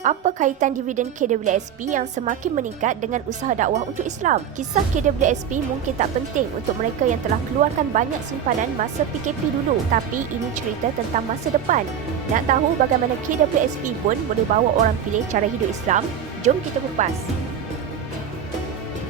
Apa kaitan dividen KWSP yang semakin meningkat dengan usaha dakwah untuk Islam? Kisah KWSP mungkin tak penting untuk mereka yang telah keluarkan banyak simpanan masa PKP dulu, tapi ini cerita tentang masa depan. Nak tahu bagaimana KWSP pun boleh bawa orang pilih cara hidup Islam? Jom kita kupas.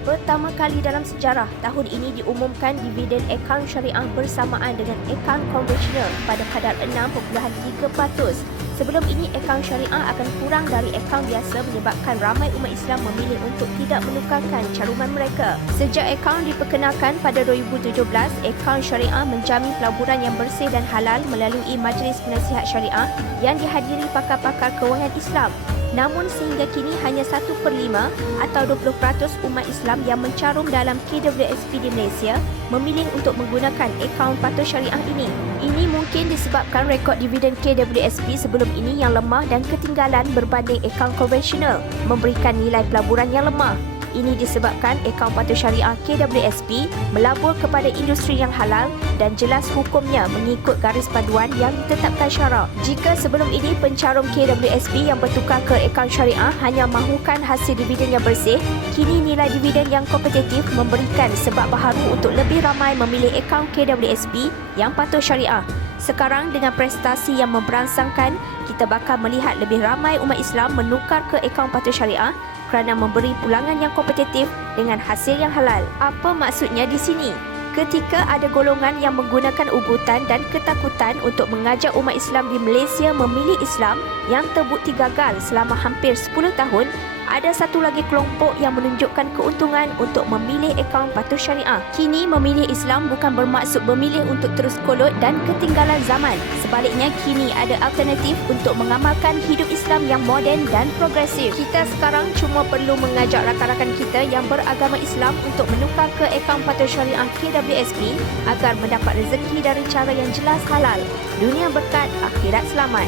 Pertama kali dalam sejarah, tahun ini diumumkan dividen akaun syariah bersamaan dengan akaun konvensional pada kadar 6.3%. Sebelum ini, akaun syariah akan kurang dari akaun biasa menyebabkan ramai umat Islam memilih untuk tidak menukarkan caruman mereka. Sejak akaun diperkenalkan pada 2017, akaun syariah menjamin pelaburan yang bersih dan halal melalui Majlis Penasihat Syariah yang dihadiri pakar-pakar kewangan Islam. Namun sehingga kini hanya 1 per 5 atau 20% umat Islam yang mencarum dalam KWSP di Malaysia memilih untuk menggunakan akaun patuh syariah ini. Ini mungkin disebabkan rekod dividen KWSP sebelum ini yang lemah dan ketinggalan berbanding akaun konvensional memberikan nilai pelaburan yang lemah. Ini disebabkan akaun patuh syariah KWSP melabur kepada industri yang halal dan jelas hukumnya mengikut garis panduan yang ditetapkan syarak. Jika sebelum ini pencarum KWSP yang bertukar ke akaun syariah hanya mahukan hasil dividen yang bersih, kini nilai dividen yang kompetitif memberikan sebab baharu untuk lebih ramai memilih akaun KWSP yang patuh syariah. Sekarang dengan prestasi yang memberangsangkan, kita bakal melihat lebih ramai umat Islam menukar ke akaun patuh syariah kerana memberi pulangan yang kompetitif dengan hasil yang halal. Apa maksudnya di sini? Ketika ada golongan yang menggunakan ugutan dan ketakutan untuk mengajak umat Islam di Malaysia memilih Islam yang terbukti gagal selama hampir 10 tahun, ada satu lagi kelompok yang menunjukkan keuntungan untuk memilih akaun patuh syariah. Kini memilih Islam bukan bermaksud memilih untuk terus kolot dan ketinggalan zaman. Sebaliknya kini ada alternatif untuk mengamalkan hidup Islam yang moden dan progresif. Kita sekarang cuma perlu mengajak rakan-rakan kita yang beragama Islam untuk menukar ke akaun patuh syariah KWSP agar mendapat rezeki dari cara yang jelas halal. Dunia berkat, akhirat selamat.